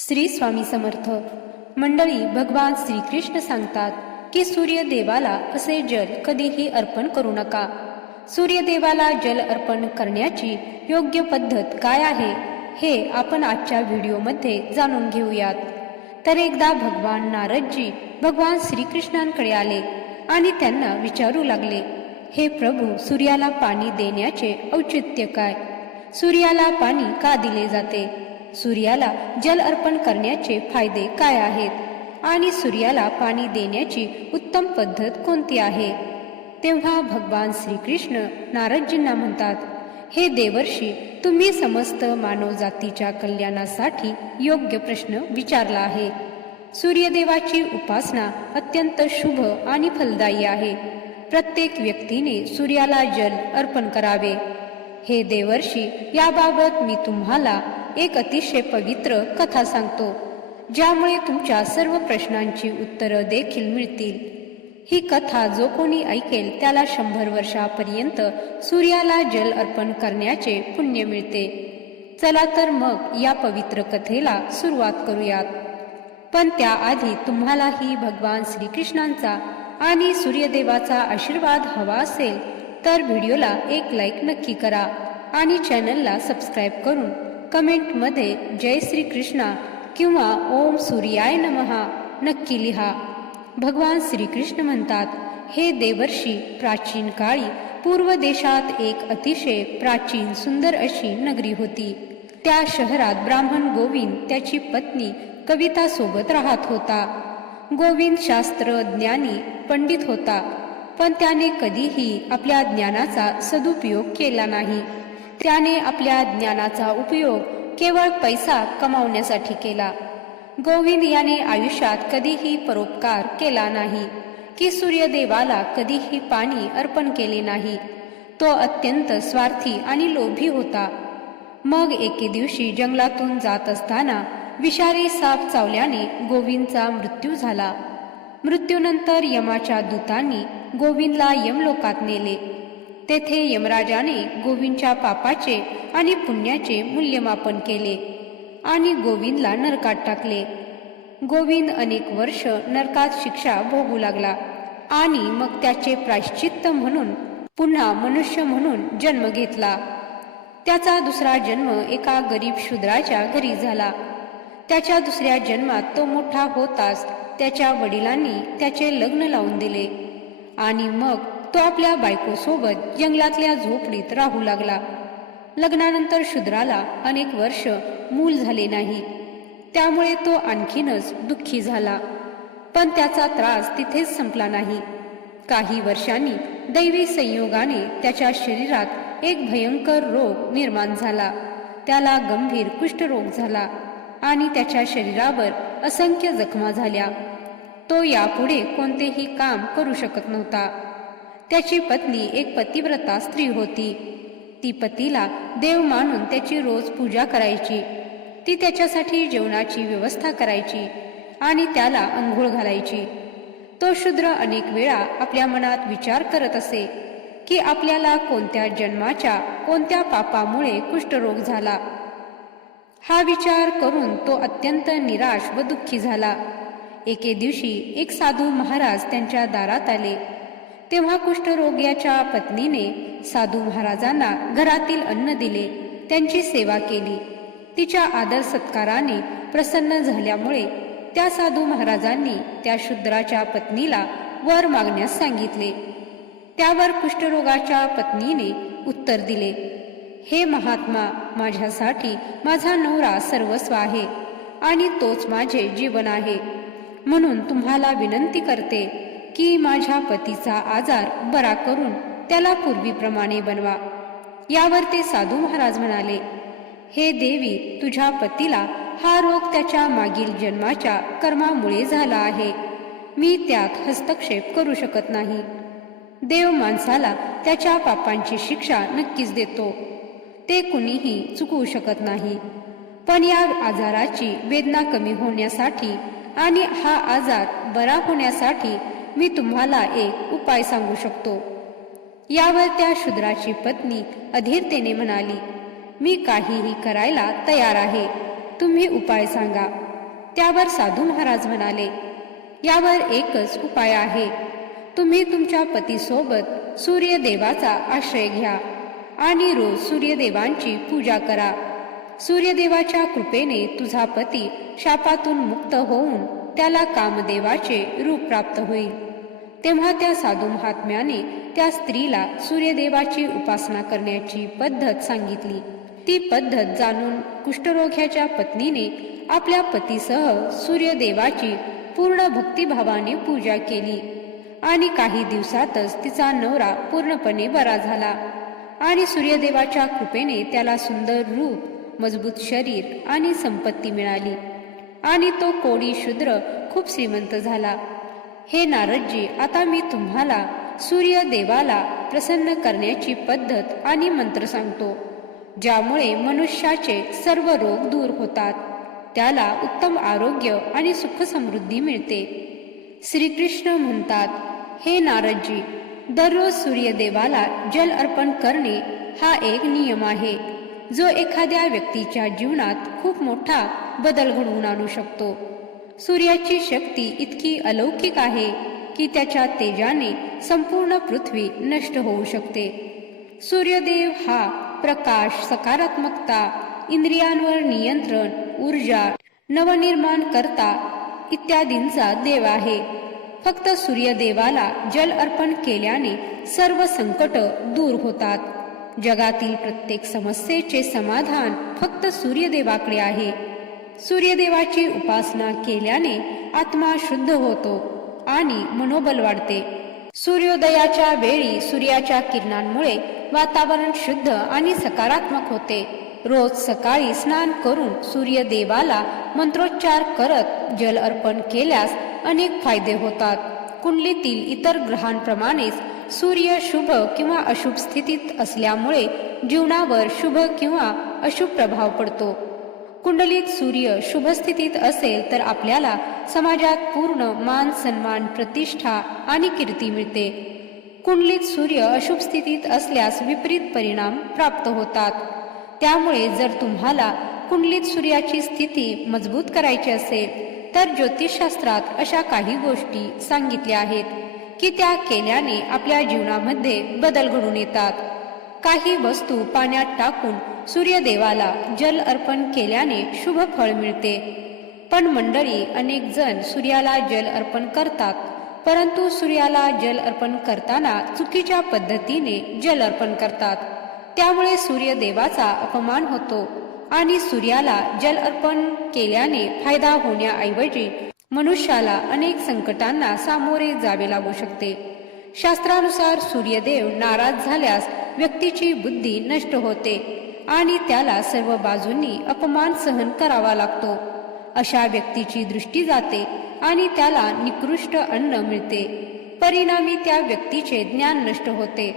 श्री स्वामी समर्थ. मंडळी भगवान श्रीकृष्ण सांगतात की सूर्यदेवाला असे जल कधीही अर्पण करू नका. सूर्यदेवाला जल अर्पण करण्याची योग्य पद्धत काय आहे हे आपण आजच्या व्हिडिओमध्ये जाणून घेऊयात. तर एकदा भगवान नारदजी भगवान श्रीकृष्णांकडे आले आणि त्यांना विचारू लागले हे प्रभू सूर्याला पाणी देण्याचे औचित्य काय? सूर्याला पाणी का दिले जाते? सूर्याला जल अर्पण करण्याचे फायदे काय आहेत? आणि सूर्याला पाणी देण्याची उत्तम पद्धत कोणती आहे? तेव्हा भगवान श्रीकृष्ण नारदजींना म्हणतात हे देवर्षी तुम्ही समस्त मानव जातीच्या कल्याणासाठी योग्य प्रश्न विचारला आहे. सूर्यदेवाची उपासना अत्यंत शुभ आणि फलदायी आहे. प्रत्येक व्यक्तीने सूर्याला जल अर्पण करावे. हे देवर्षी याबाबत मी तुम्हाला एक अतिशय पवित्र कथा सांगतो ज्यामुळे तुमच्या सर्व प्रश्नांची उत्तरं देखील मिळतील. ही कथा जो कोणी ऐकेल त्याला शंभर वर्षापर्यंत सूर्याला जल अर्पण करण्याचे पुण्य मिळते. चला तर मग या पवित्र कथेला सुरुवात करूयात. पण त्याआधी तुम्हालाही भगवान श्रीकृष्णांचा आणि सूर्यदेवाचा आशीर्वाद हवा असेल तर व्हिडिओला एक लाईक नक्की करा आणि चॅनलला सबस्क्राईब करून कमेंटमध्ये जय श्रीकृष्णा किंवा ओम सूर्याय नमहा नक्की लिहा. भगवान श्रीकृष्ण म्हणतात हे देवर्षी प्राचीन काळी पूर्व देशात एक अतिशय प्राचीन सुंदर अशी नगरी होती. त्या शहरात ब्राह्मण गोविंद त्याची पत्नी कविता सोबत राहत होता. गोविंद शास्त्र ज्ञानी पंडित होता पण त्याने कधीही आपल्या ज्ञानाचा सदुपयोग केला नाही. त्याने आपल्या ज्ञानाचा उपयोग केवळ पैसा कमावण्यासाठी केला. गोविंद याने आयुष्यात कधीही परोपकार केला नाही. की सूर्यदेवाला कधीही पाणी अर्पण केले नाही. तो अत्यंत स्वार्थी आणि लोभी होता. मग एके दिवशी जंगलातून जात असताना विषारी साप चावल्याने गोविंदचा मृत्यू झाला. मृत्यूनंतर यमाच्या दूतांनी गोविंदला यमलोकात नेले. तेथे यमराजाने गोविंदच्या पापाचे आणि पुण्याचे मूल्यमापन केले आणि गोविंदला नरकात टाकले. गोविंद अनेक वर्ष नरकात शिक्षा भोगू लागला आणि मग त्याचे प्रायश्चित्त म्हणून पुन्हा मनुष्य म्हणून जन्म घेतला. त्याचा दुसरा जन्म एका गरीब शूद्राच्या घरी झाला. त्याच्या दुसऱ्या जन्मात तो मोठा होताच त्याच्या वडिलांनी त्याचे लग्न लावून दिले आणि मग तो आपल्या बायकोसोबत जंगलातल्या झोपडीत राहू लागला. लग्नानंतर शूद्राला अनेक वर्ष मूल झाले नाही. त्यामुळे तो आणखीनच दुःखी झाला. पण त्याचा त्रास तिथेच संपला नाही. काही वर्षांनी दैवी संयोगाने त्याच्या शरीरात एक भयंकर रोग निर्माण झाला. त्याला गंभीर कुष्ठरोग झाला आणि त्याच्या शरीरावर असंख्य जखमा झाल्या. तो यापुढे कोणतेही काम करू शकत नव्हता. त्याची पत्नी एक पतिव्रता स्त्री होती. ती पतीला देव मानून त्याची रोज पूजा करायची. ती त्याच्यासाठी जेवणाची व्यवस्था करायची आणि त्याला अंघोळ घालायची. तो शूद्र अनेक वेळा आपल्या मनात विचार करत असे की आपल्याला कोणत्या जन्माच्या कोणत्या पापामुळे कुष्ठरोग झाला? हा विचार करून तो अत्यंत निराश व दुःखी झाला. एके दिवशी एक साधू महाराज त्यांच्या दारात आले. तेव्हा कुष्ठरोग्याच्या पत्नीने साधू महाराजांना घरातील अन्न दिले त्यांची सेवा केली. तिच्या आदर सत्काराने प्रसन्न झाल्यामुळे त्या साधू महाराजांनी त्या शूद्राच्या पत्नीला वर मागण्यास सांगितले. त्यावर कुष्ठरोगाच्या पत्नीने उत्तर दिले हे महात्मा माझ्यासाठी माझा नवरा सर्वस्व आहे आणि तोच माझे जीवन आहे. म्हणून तुम्हाला विनंती करते की माझ्या पतीचा आजार बरा करून त्याला पूर्वीप्रमाणे बनवा. यावर ते साधू महाराज म्हणाले हे देवी तुझ्या पतीला हा रोग त्याच्या मागील जन्माच्या कर्मामुळे झाला आहे. मी त्यात हस्तक्षेप करू शकत नाही. देव माणसाला त्याच्या पापांची शिक्षा नक्कीच देतो. ते कुणीही चुकवू शकत नाही. पण या आजाराची वेदना कमी होण्यासाठी आणि हा आजार बरा होण्यासाठी मी तुम्हाला एक उपाय सांगू शकतो. यावर त्या शूद्राची पत्नी अधीरतेने म्हणाली मी काहीही करायला तयार आहे. तुम्ही उपाय सांगा. त्यावर साधू महाराज म्हणाले यावर एकच उपाय आहे. तुम्ही तुमच्या पतीसोबत सूर्यदेवाचा आश्रय घ्या आणि रोज सूर्यदेवांची पूजा करा. सूर्यदेवाच्या कृपेने तुझा पती शापातून मुक्त होऊन त्याला कामदेवाचे रूप प्राप्त होईल. तेव्हा त्या साधू महात्म्याने त्या स्त्रीला सूर्यदेवाची उपासना करण्याची पद्धत सांगितली. ती पद्धत जाणून कुष्ठरोग्याच्या पत्नीने आपल्या पतीसह सूर्यदेवाची पूर्ण भक्तिभावाने पूजा केली आणि काही दिवसातच तिचा नवरा पूर्णपणे बरा झाला आणि सूर्यदेवाच्या कृपेने त्याला सुंदर रूप मजबूत शरीर आणि संपत्ती मिळाली. आणि तो कोडी शूद्र खूप श्रीमंत झाला. हे नारदजी आता मी तुम्हाला सूर्यदेवाला प्रसन्न करण्याची पद्धत आणि मंत्र सांगतो ज्यामुळे मनुष्याचे सर्व रोग दूर होतात. त्याला उत्तम आरोग्य आणि सुख समृद्धी मिळते. श्रीकृष्ण म्हणतात हे नारदजी दररोज सूर्यदेवाला जल अर्पण करणे हा एक नियम आहे. जो एखाद्या व्यक्तीच्या जीवनात खूप मोठा बदल घडवून आणू शकतो. सूर्याची शक्ती इतकी अलौकिक आहे की त्याच्या तेजाने संपूर्ण पृथ्वी नष्ट होऊ शकते. सूर्यदेव हा प्रकाश सकारात्मकता इंद्रियांवर नियंत्रण ऊर्जा नवनिर्माण करता इत्यादींचा देव आहे. फक्त सूर्यदेवाला जल अर्पण केल्याने सर्व संकट दूर होतात. जगातील प्रत्येक समस्येचे समाधान फक्त सूर्यदेवाकडे आहे. सूर्यदेवाची उपासना केल्याने आत्मा शुद्ध होतो आणि मनोबल वाढते. सूर्योदयाच्या वेळी सूर्याच्या किरणांमुळे वातावरण शुद्ध आणि सकारात्मक होते. रोज सकाळी स्नान करून सूर्यदेवाला मंत्रोच्चार करत जल अर्पण केल्यास अनेक फायदे होतात. कुंडलीतील इतर ग्रहांप्रमाणेच सूर्य शुभ किंवा अशुभ स्थितीत असल्यामुळे जीवनावर शुभ किंवा अशुभ प्रभाव पडतो. कुंडलीत सूर्य शुभ स्थितीत असेल तर आपल्याला समाजात पूर्ण मान सन्मान प्रतिष्ठा आणि कीर्ती मिळते. कुंडलीत सूर्य अशुभ स्थितीत असल्यास विपरीत परिणाम प्राप्त होतात. त्यामुळे जर तुम्हाला कुंडलीत सूर्याची स्थिती मजबूत करायची असेल तर ज्योतिषशास्त्रात अशा काही गोष्टी सांगितल्या आहेत. की त्या केल्याने आपल्या जीवनामध्ये बदल घडून येतात. काही वस्तू पाण्यात टाकून सूर्यदेवाला जल अर्पण केल्याने शुभ फळ मिळते. पण मंडळी अनेक जण सूर्याला जल अर्पण करतात परंतु सूर्याला जल अर्पण करताना चुकीच्या पद्धतीने जल अर्पण करतात. त्यामुळे सूर्यदेवाचा अपमान होतो आणि सूर्याला जल अर्पण केल्याने फायदा होण्याऐवजी मनुष्याला अनेक संकटांना सामोरे जावे लागू शकते. शास्त्रानुसार सूर्यदेव नाराज झाल्यास व्यक्तीची बुद्धी नष्ट होते आणि त्याला सर्व बाजूंनी अपमान सहन करावा लागतो. अशा व्यक्तीची दृष्टी जाते आणि त्याला निकृष्ट अन्न मिळते. परिणामी त्या व्यक्तीचे ज्ञान नष्ट होते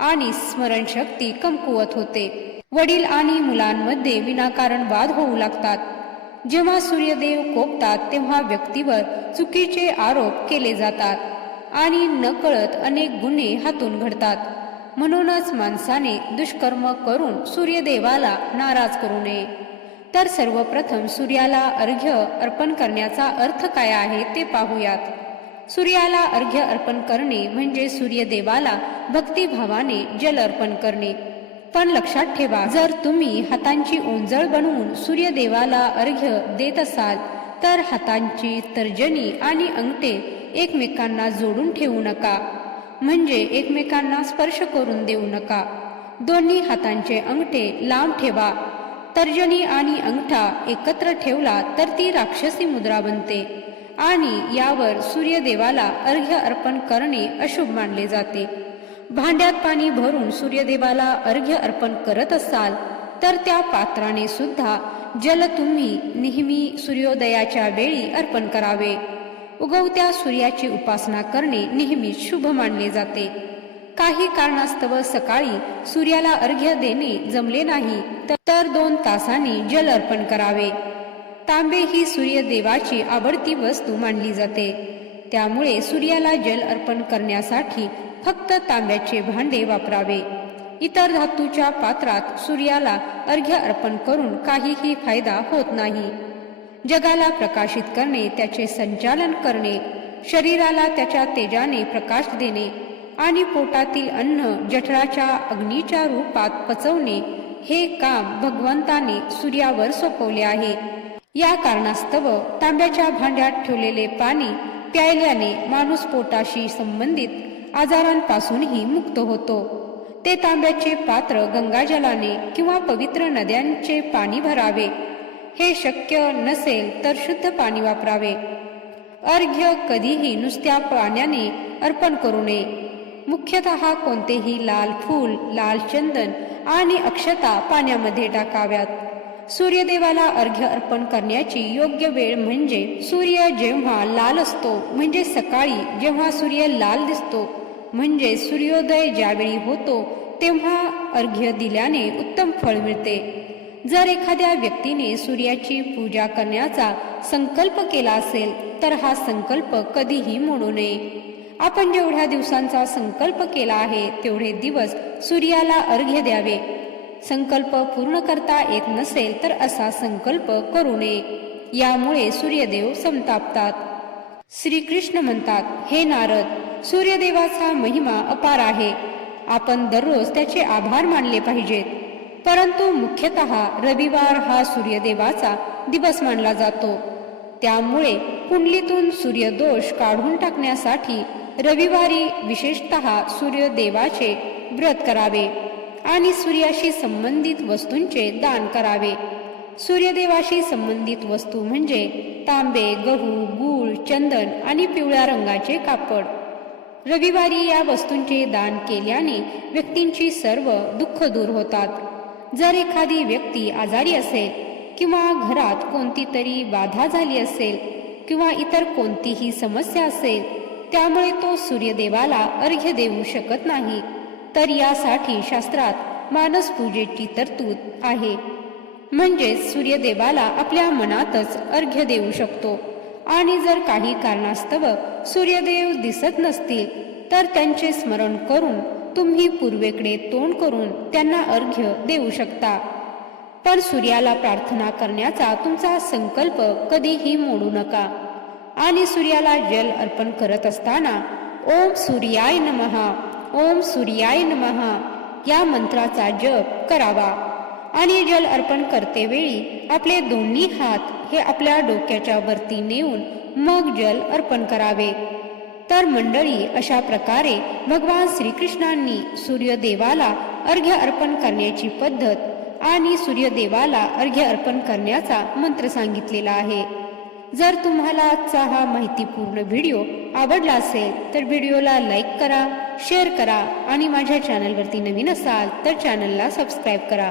आणि स्मरणशक्ती कमकुवत होते. वडील आणि मुलांमध्ये विनाकारण वाद होऊ लागतात. जेव्हा सूर्यदेव कोपतात तेव्हा व्यक्तीवर चुकीचे आरोप केले जातात आणि नकळत अनेक गुन्हे हातून घडतात. म्हणूनच माणसाने दुष्कर्म करून सूर्यदेवाला नाराज करू नये. तर सर्वप्रथम सूर्याला अर्घ्य अर्पण करण्याचा अर्थ काय आहे ते पाहूयात. सूर्याला अर्घ्य अर्पण करणे म्हणजे सूर्यदेवाला भक्तिभावाने जल अर्पण करणे. पण लक्षात ठेवा जर तुम्ही हातांची ओंजळ बनवून सूर्यदेवाला अर्घ्य देत असाल तर हातांची तर्जनी आणि अंगठे एकमेकांना जोडून ठेवू नका. म्हणजे एकमेकांना स्पर्श करून देऊ नका. दोन्ही हातांचे अंगठे लांब ठेवा. तर्जनी आणि अंगठा एकत्र ठेवला तर ती राक्षसी मुद्रा बनते आणि यावर सूर्यदेवाला अर्घ्य अर्पण करणे अशुभ मानले जाते. भांड्यात पाणी भरून सूर्यदेवाला अर्घ्य अर्पण करत असाल तर त्या पात्राने सुद्धा जल तुम्ही नेहमी सूर्योदयाच्या वेळी अर्पण करावे. उगवत्या सूर्याची उपासना करणे नेहमी शुभ मानले जाते. काही कारणास्तव सकाळी सूर्याला अर्घ्य देणे जमले नाही तर दोन तासांनी जल अर्पण करावे. तांबे ही सूर्यदेवाची आवडती वस्तू मानली जाते. त्यामुळे सूर्याला जल अर्पण करण्यासाठी फक्त तांब्याचे भांडे वापरावे. इतर धातूच्या पात्रात सूर्याला अर्घ्य अर्पण करून काहीही फायदा होत नाही. जगाला प्रकाशित करणे त्याचे संचालन करणे शरीराला त्याच्या तेजाने प्रकाश देणे आणि पोटातील अन्न जठराच्या अग्नीच्या रूपात पचवणे हे काम भगवंताने सूर्यावर सोपवले आहे. या कारणास्तव तांब्याच्या भांड्यात ठेवलेले पाणी प्यायल्याने माणूस पोटाशी संबंधित आजारांपासूनही मुक्त होतो. ते तांब्याचे पात्र गंगाजलाने किंवा पवित्र नद्यांचे पाणी भरावे. हे शक्य नसेल तर शुद्ध पाणी वापरावे. अर्घ्य कधीही नुसत्या पाण्याने अर्पण करू नये. मुख्यतः कोणतेही लाल फूल लाल चंदन आणि अक्षता पाण्यामध्ये टाकाव्यात. सूर्यदेवाला अर्घ्य अर्पण करण्याची योग्य वेळ म्हणजे सूर्य जेव्हा लाल असतो म्हणजे सकाळी जेव्हा सूर्य लाल दिसतो म्हणजे सूर्योदय ज्यावेळी होतो तेव्हा अर्घ्य दिल्याने उत्तम फळ मिळते. जर एखाद्या व्यक्तीने सूर्याची पूजा करण्याचा संकल्प केला असेल तर हा संकल्प कधीही मोडू नये. आपण जेवढ्या दिवसांचा संकल्प केला आहे तेवढे दिवस सूर्याला अर्घ्य द्यावे. संकल्प पूर्ण करता येत नसेल तर असा संकल्प करू नये. यामुळे सूर्यदेव संतापतात. श्रीकृष्ण म्हणतात हे नारद सूर्यदेवाचा महिमा अपार आहे. आपण दररोज त्याचे आभार मानले पाहिजेत. परंतु मुख्यतः रविवार हा सूर्यदेवाचा दिवस मानला जातो. त्यामुळे कुंडलीतून सूर्यदोष काढून टाकण्यासाठी रविवारी विशेषतः सूर्यदेवाचे व्रत करावे आणि सूर्याशी संबंधित वस्तूंचे दान करावे. सूर्यदेवाशी संबंधित वस्तू म्हणजे तांबे गहू गूळ चंदन आणि पिवळ्या रंगाचे कापड. रविवारी या वस्तूंचे दान केल्याने व्यक्तींची सर्व दुःख दूर होतात. जर एखादी व्यक्ती आजारी असेल किंवा घरात कोणती तरी बाधा झाली असेल किंवा इतर कोणतीही समस्या असेल त्यामुळे तो सूर्यदेवाला अर्घ्य देऊ शकत नाही. तर यासाठी शास्त्रात मानस पूजेची तरतूद आहे. म्हणजेच सूर्यदेवाला आपल्या मनातच अर्घ्य देऊ शकतो. आणि जर काही कारणास्तव सूर्यदेव दिसत नसतील तर त्यांचे स्मरण करून तुम्ही पूर्वेकडे तोंड करून त्यांना अर्घ्य देऊ शकता. पण सूर्याला प्रार्थना करण्याचा तुमचा संकल्प कधीही मोडू नका. आणि सूर्याला जल अर्पण करत असताना ओम सूर्याय नमहा ओम सूर्याय नमहा या मंत्राचा जप करावा. आणि जल अर्पण करते वेळी आपले दोन्ही हात हे आपल्या डोक्याच्या वरती नेऊन मग जल अर्पण करावे. तर मंडळी अशा प्रकारे भगवान श्रीकृष्णांनी सूर्यदेवाला अर्घ्य अर्पण करण्याची पद्धत आणि सूर्यदेवाला अर्घ्य अर्पण करण्याचा मंत्र सांगितलेला आहे. जर तुम्हाला आजचा हा माहितीपूर्ण व्हिडिओ आवडला असेल तर व्हिडिओला लाईक करा शेअर करा आणि माझ्या चॅनलवरती नवीन असाल तर चॅनलला सबस्क्राईब करा.